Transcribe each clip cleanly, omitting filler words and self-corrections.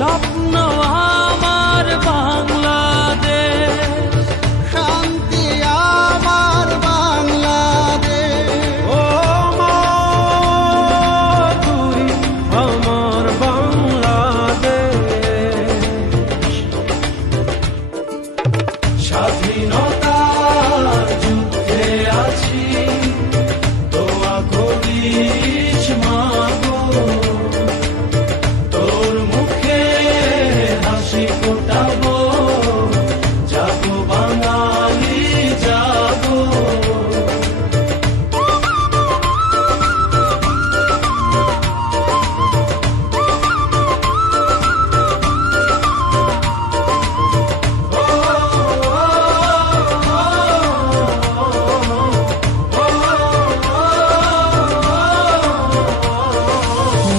স্বপ্ন আমার বাংলাদেশ, শান্তি আমার বাংলাদেশ। ও মা তুই আমার বাংলাদেশ। স্বাধীনতার যুদ্ধে আছি, দোয়া করিস মা গো, তোর মুখে হাসি ফোটাবো, যাবো বাঙালি যাবো।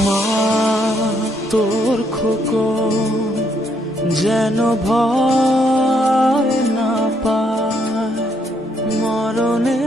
মা তোর খোকন যেন ভয় না পায়, মরণে